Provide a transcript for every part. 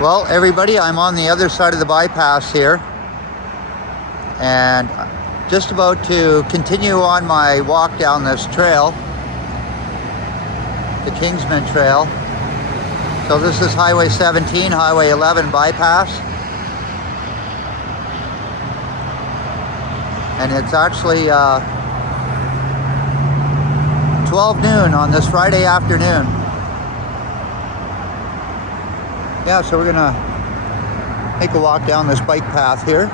Well, everybody, I'm on the other side of the bypass here, and just about to continue on my walk down this trail, the Kinsmen Trail. So this is Highway 17, Highway 11 bypass, and it's actually 12 noon on this Friday afternoon. Yeah, so we're gonna make a walk down this bike path here.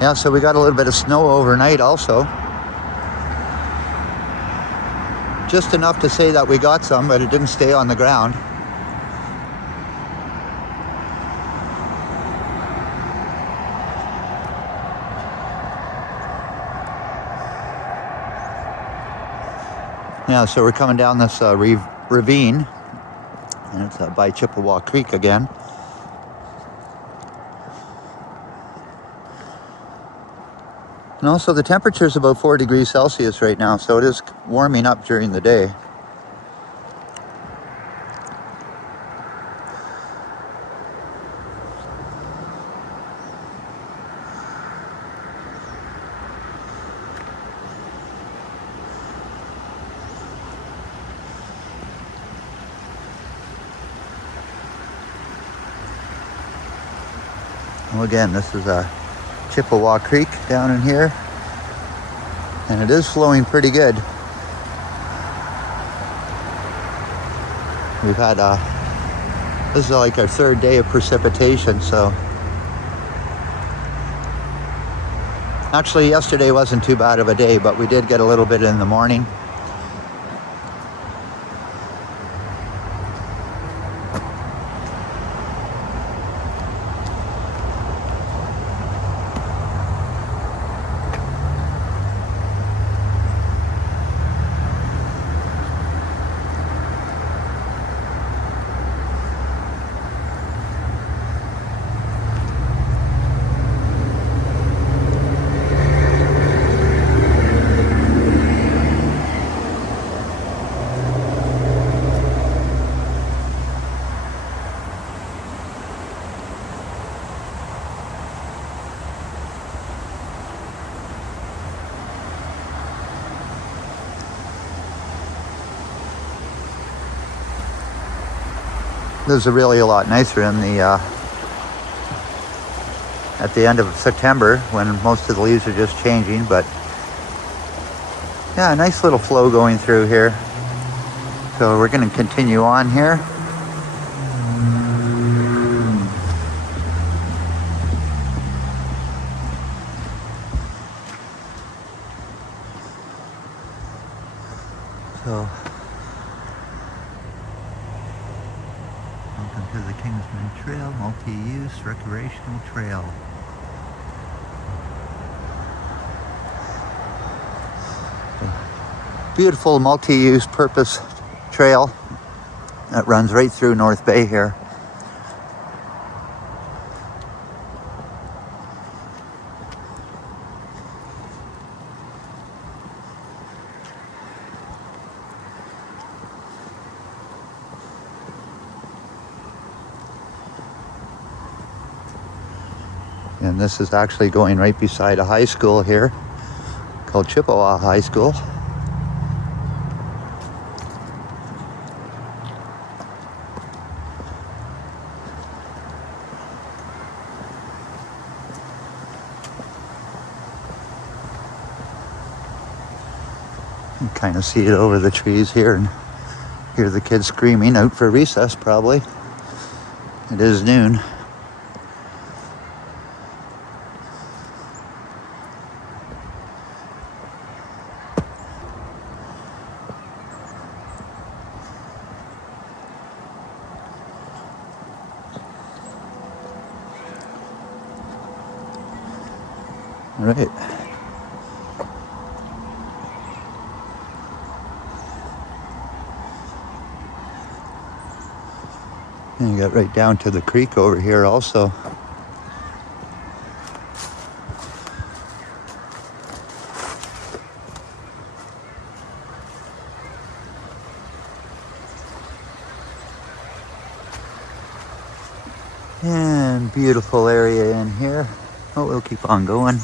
Yeah, so we got a little bit of snow overnight also. Just enough to say that we got some, but it didn't stay on the ground. Yeah, so we're coming down this ravine, and it's by Chippewa Creek again. And also the temperature is about 4 degrees Celsius right now, so it is warming up during the day. Well, again, this is a Chippewa Creek down in here, and it is flowing pretty good. We've had this is like our third day of precipitation, so actually yesterday wasn't too bad of a day, but we did get a little bit in the morning. This is really a lot nicer in the at the end of September when most of the leaves are just changing, but yeah, a nice little flow going through here. So we're going to continue on here. So welcome to the Kinsmen Trail, multi-use recreational trail. Beautiful multi-use purpose trail that runs right through North Bay here. And this is actually going right beside a high school here called Chippewa High School. You kind of see it over the trees here and hear the kids screaming out for recess probably. It is noon. All right. And you got right down to the creek over here also. And beautiful area in here. Oh, we'll keep on going.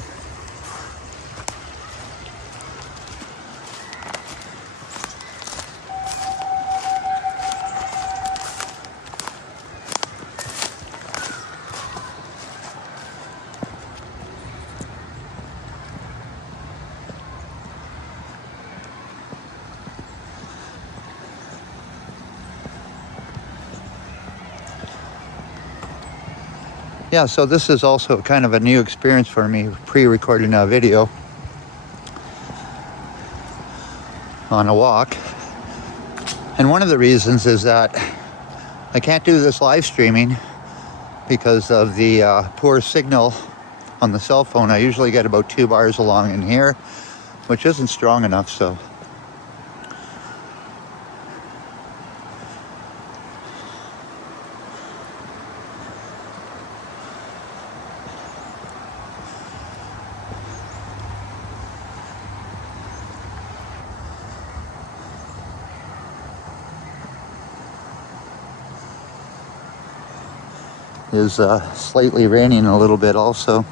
Yeah, so this is also kind of a new experience for me, pre-recording a video on a walk. And one of the reasons is that I can't do this live streaming because of the poor signal on the cell phone. I usually get about 2 bars along in here, which isn't strong enough, so. Is slightly raining a little bit also.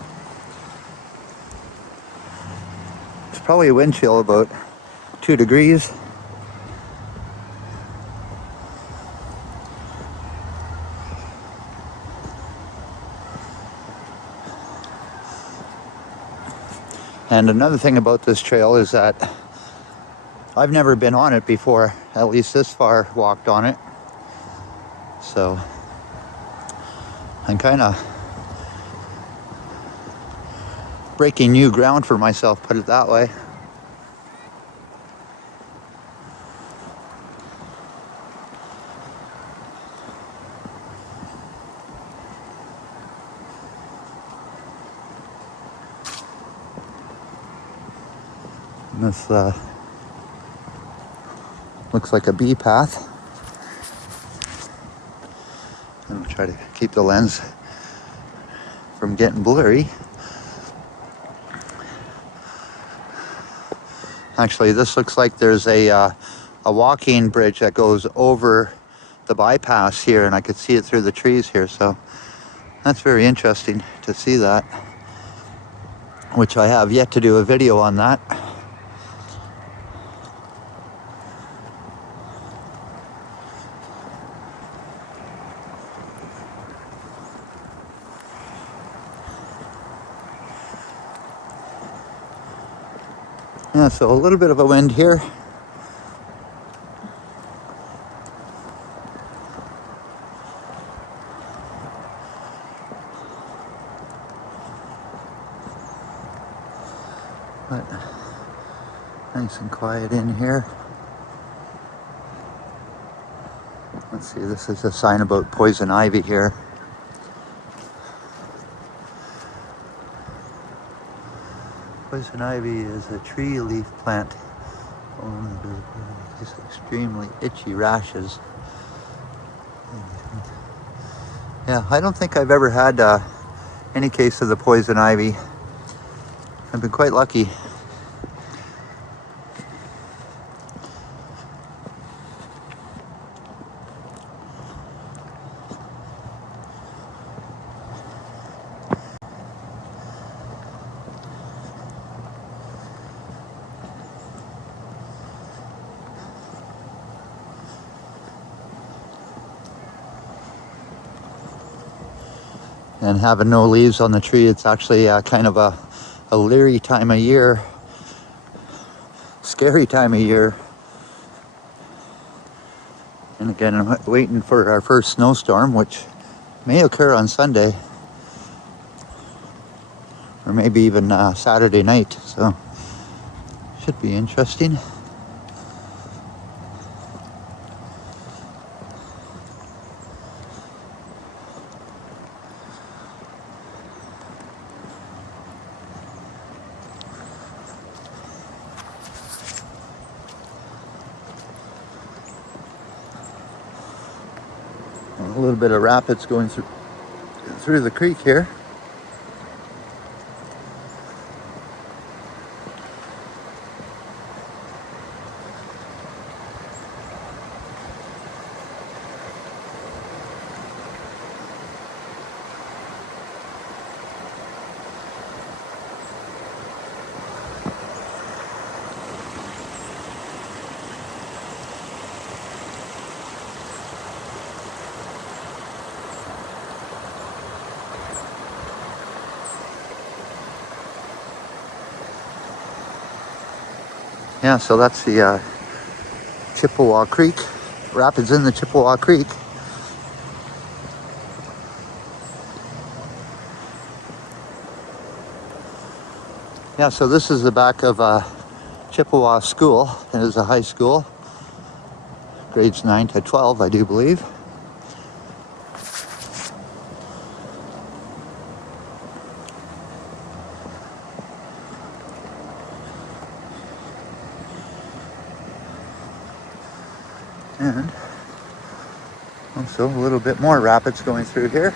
It's probably a wind chill about 2 degrees. And another thing about this trail is that I've never been on it before, at least this far walked on it. So I'm kind of breaking new ground for myself, put it that way. And this looks like a bee path. And I'll try to keep the lens from getting blurry. Actually, this looks like there's a walking bridge that goes over the bypass here, and I could see it through the trees here, so that's very interesting to see that, which I have yet to do a video on that. Yeah, so a little bit of a wind here. But nice and quiet in here. Let's see, this is a sign about poison ivy here. Poison ivy is a tree leaf plant. It's extremely itchy rashes. Yeah, I don't think I've ever had any case of the poison ivy. I've been quite lucky. And having no leaves on the tree, it's actually kind of a leery time of year, scary time of year. And again, I'm waiting for our first snowstorm, which may occur on Sunday, or maybe even Saturday night, so should be interesting. A little bit of rapids going through the creek here. Yeah, so that's the Chippewa Creek, rapids in the Chippewa Creek. Yeah, so this is the back of Chippewa School. It is a high school, grades 9 to 12, I do believe. And also a little bit more rapids going through here.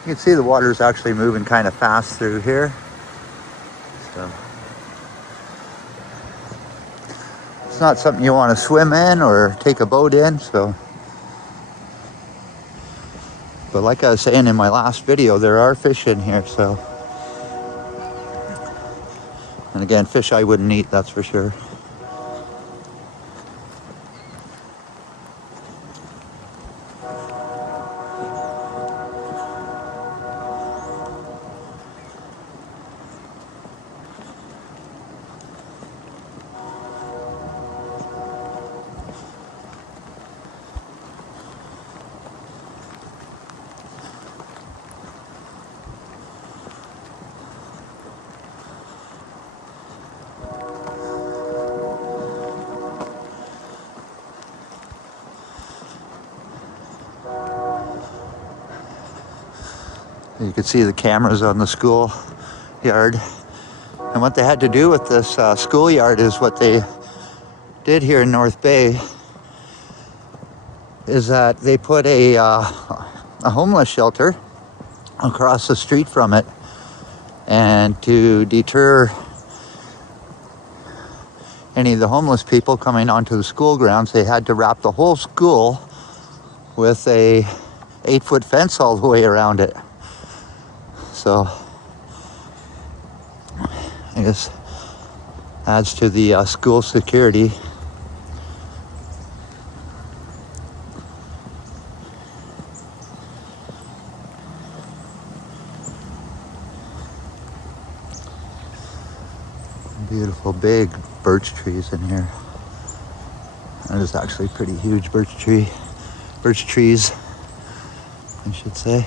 You can see the water is actually moving kind of fast through here. So it's not something you want to swim in or take a boat in. But like I was saying in my last video, there are fish in here. So, and again, fish I wouldn't eat, that's for sure. You can see the cameras on the school yard. And what they had to do with this schoolyard is what they did here in North Bay is that they put a homeless shelter across the street from it. And to deter any of the homeless people coming onto the school grounds, they had to wrap the whole school with a 8-foot fence all the way around it. So I guess adds to the school security. Beautiful big birch trees in here. That is actually pretty huge birch trees, I should say.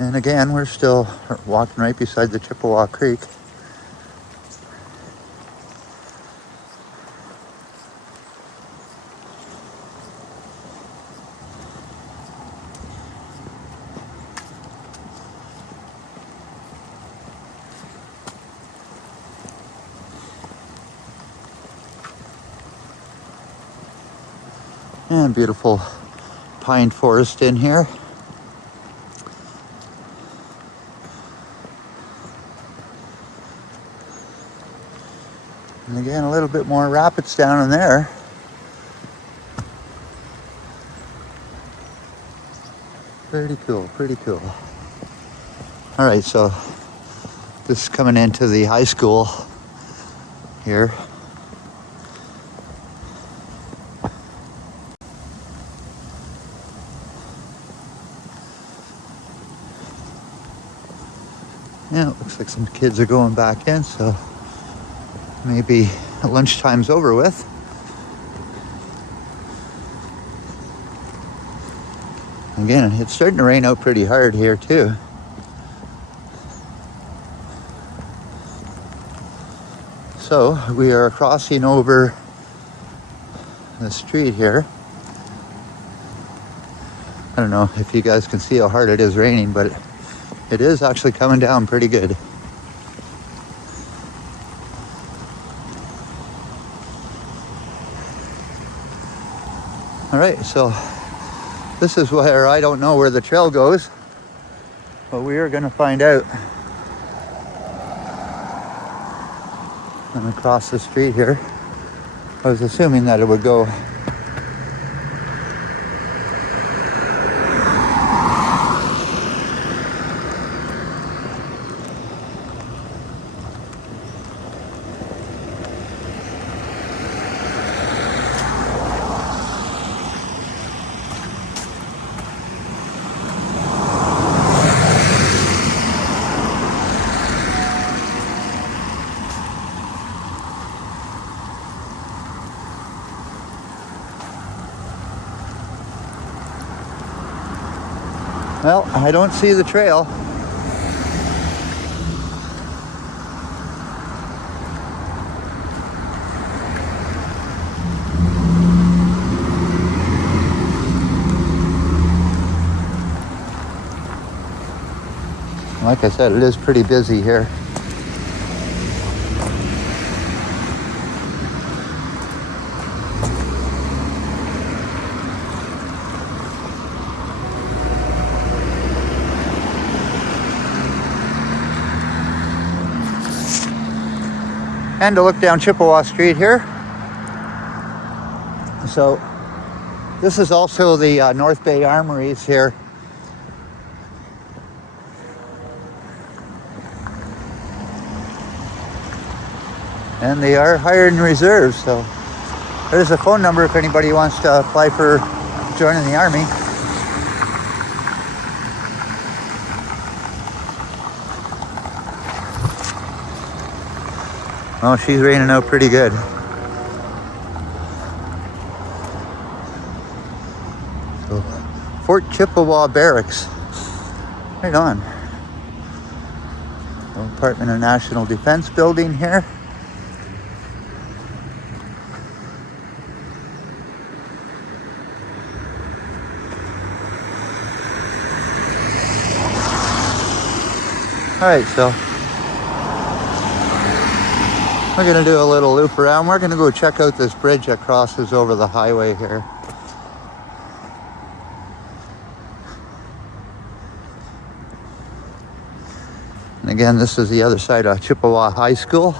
And again, we're still walking right beside the Chippewa Creek. And beautiful pine forest in here. And again, a little bit more rapids down in there. Pretty cool, pretty cool. All right, so this is coming into the high school here. Yeah, it looks like some kids are going back in, so maybe lunchtime's over with. Again, it's starting to rain out pretty hard here too. So we are crossing over the street here. I don't know if you guys can see how hard it is raining, but it is actually coming down pretty good. All right, so this is where I don't know where the trail goes, but we are going to find out. I'm across the street here. I was assuming that it would go. Well, I don't see the trail. Like I said, it is pretty busy here. And to look down Chippewa Street here. So this is also the North Bay Armories here. And they are hired and reserved, so there's a phone number if anybody wants to apply for joining the Army. Oh, she's raining out pretty good. So, Fort Chippewa Barracks. Right on. The Department of National Defense building here. All right, so we're gonna do a little loop around. We're gonna go check out this bridge that crosses over the highway here. And again, this is the other side of Chippewa High School.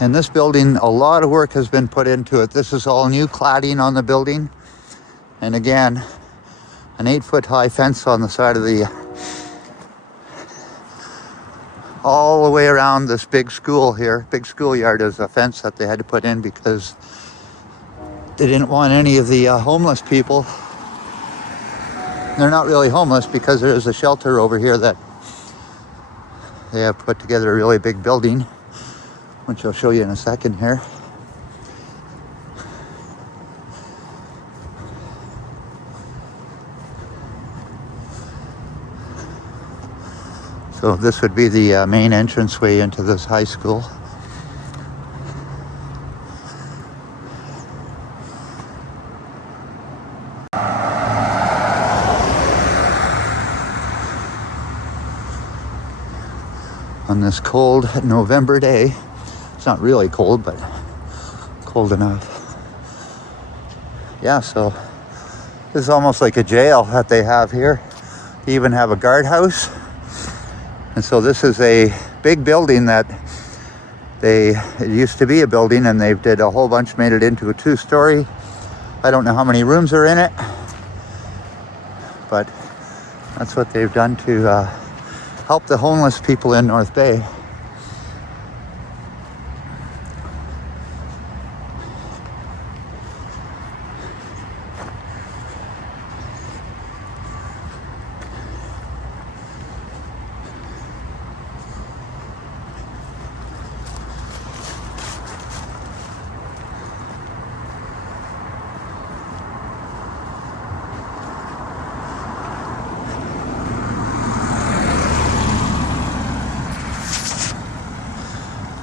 And this building, a lot of work has been put into it. This is all new cladding on the building. And again, an 8-foot high fence on the side of the, all the way around this big school here. Big schoolyard is a fence that they had to put in because they didn't want any of the homeless people. They're not really homeless because there's a shelter over here that they have put together, a really big building, which I'll show you in a second here. So this would be the main entranceway into this high school. On this cold November day. It's not really cold, but cold enough. Yeah, so this is almost like a jail that they have here. They even have a guardhouse. And so this is a big building that it used to be a building, and they did a whole bunch, made it into a 2-story. I don't know how many rooms are in it, but that's what they've done to help the homeless people in North Bay.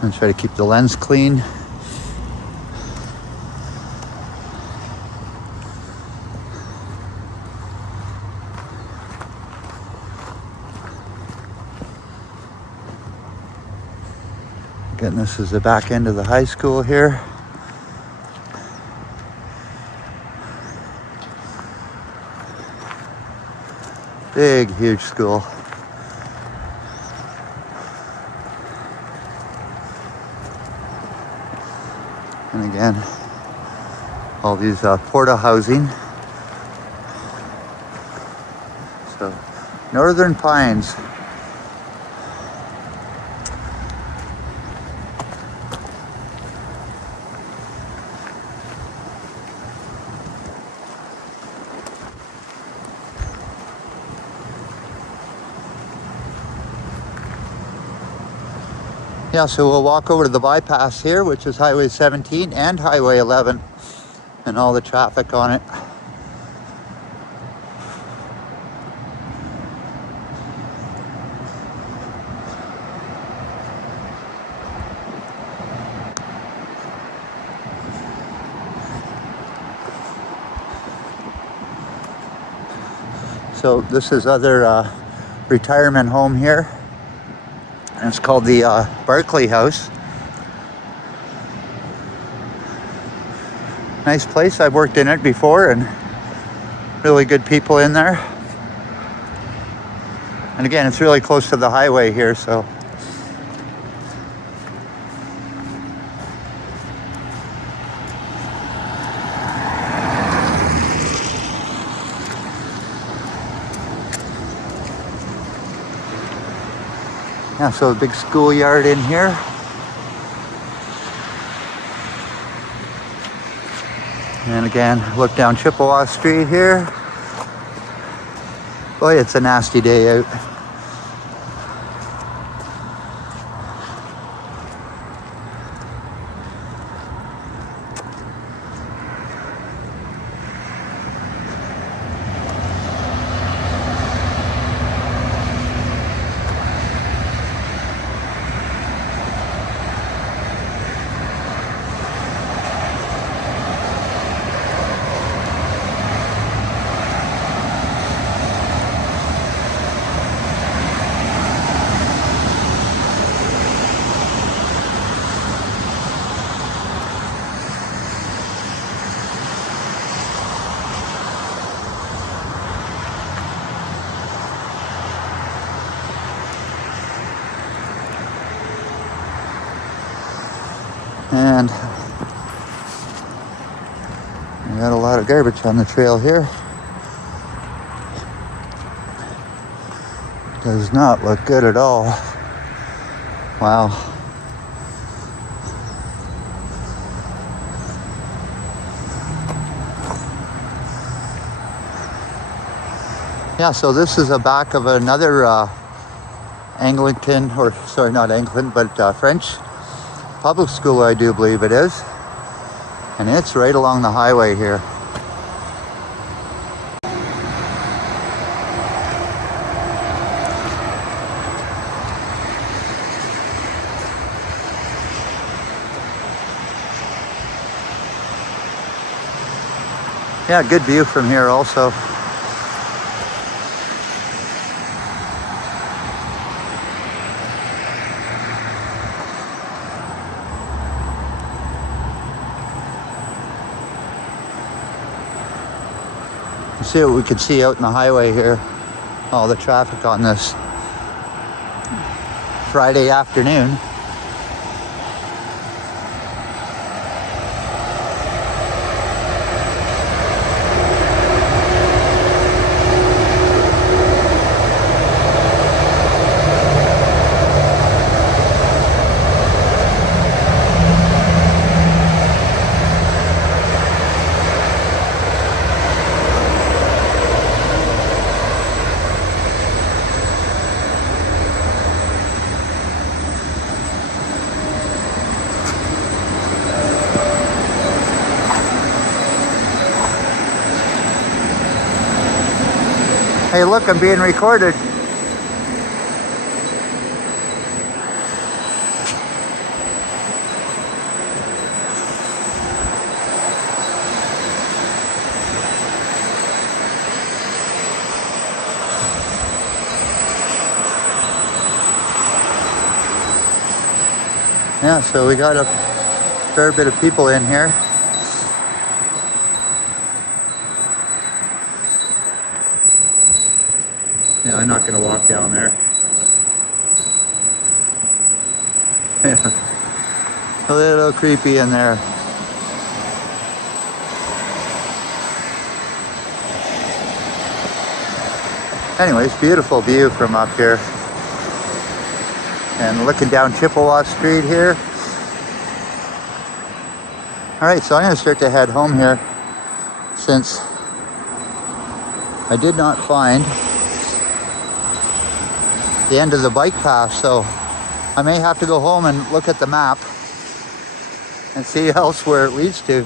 And try to keep the lens clean. Again, this is the back end of the high school here. Big, huge school. And again, all these porta housing. So, Northern Pines. Yeah, so we'll walk over to the bypass here, which is Highway 17 and Highway 11, and all the traffic on it. So this is other retirement home here. And it's called the Barclay House. Nice place. I've worked in it before, and really good people in there. And again, it's really close to the highway here, so. Yeah, so a big schoolyard in here. And again, look down Chippewa Street here. Boy, it's a nasty day out. And we got a lot of garbage on the trail here. Does not look good at all. Wow. Yeah, so this is the back of another Anglican, or sorry, not Anglican, but French public school, I do believe it is. And it's right along the highway here. Yeah, good view from here also. See what we can see out in the highway here. All the traffic on this Friday afternoon. Hey, look, I'm being recorded. Yeah, so we got a fair bit of people in here. Yeah, I'm not going to walk down there. Yeah. A little creepy in there. Anyways, beautiful view from up here. And looking down Chippewa Street here. Alright, so I'm going to start to head home here, since I did not find the end of the bike path, so I may have to go home and look at the map and see else where it leads to.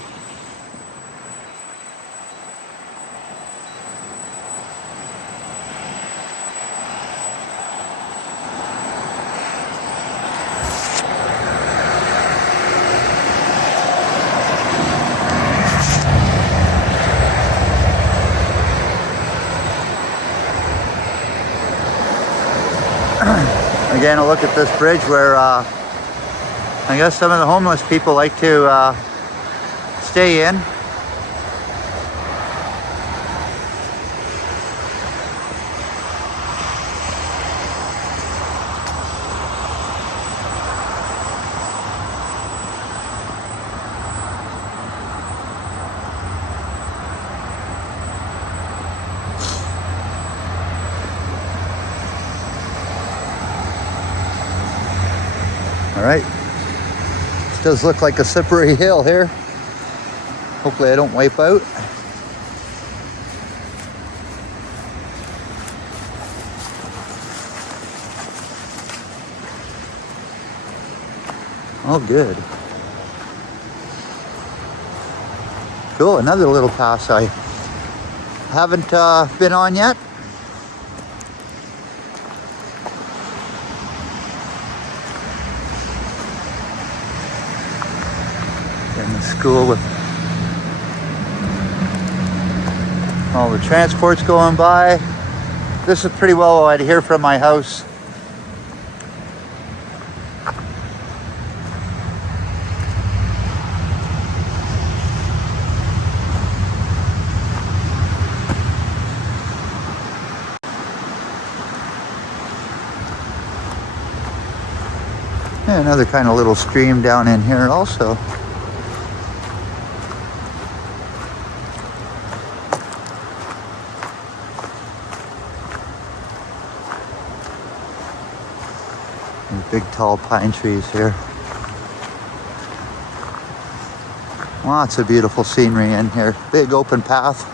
Again, a look at this bridge where I guess some of the homeless people like to stay in. All right, this does look like a slippery hill here. Hopefully I don't wipe out. Oh, good. Cool, another little pass I haven't been on yet. In the school with all the transports going by. This is pretty well I'd hear from my house. Yeah, another kind of little stream down in here also. Big tall pine trees here. Lots of beautiful scenery in here. Big open path.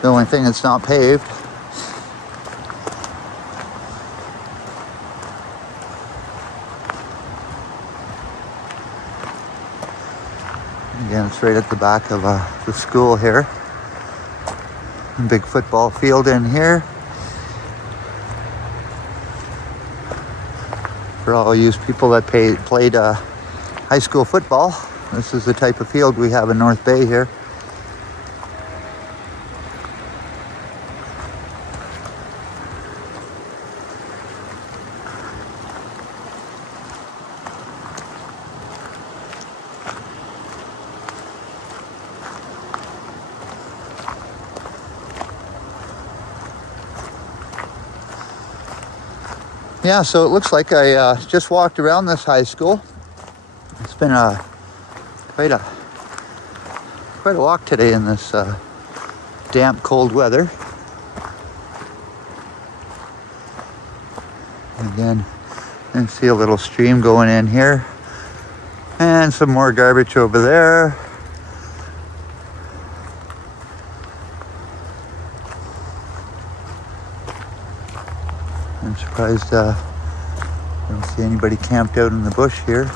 The only thing that's not paved. Again, it's right at the back of the school here. Big football field in here. For all you people that played high school football, this is the type of field we have in North Bay here. Yeah, so it looks like I just walked around this high school. It's been quite a walk today in this damp, cold weather. Again, you can see a little stream going in here, and some more garbage over there. I'm surprised I don't see anybody camped out in the bush here.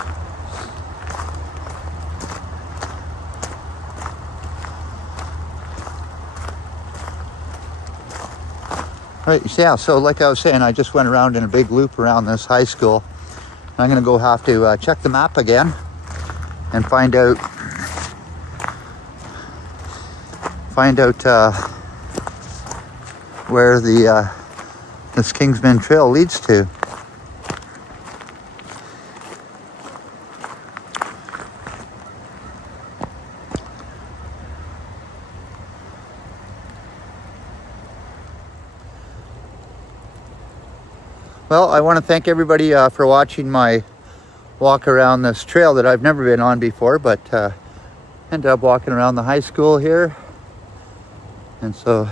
Right, yeah, so like I was saying, I just went around in a big loop around this high school. I'm going to go have to check the map again and find out where this Kinsmen trail leads to. Well, I want to thank everybody for watching my walk around this trail that I've never been on before, but ended up walking around the high school here. And so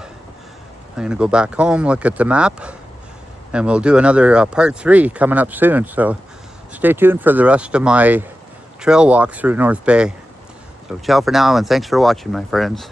I'm going to go back home, look at the map, and we'll do another part 3 coming up soon. So stay tuned for the rest of my trail walk through North Bay. So ciao for now, and thanks for watching, my friends.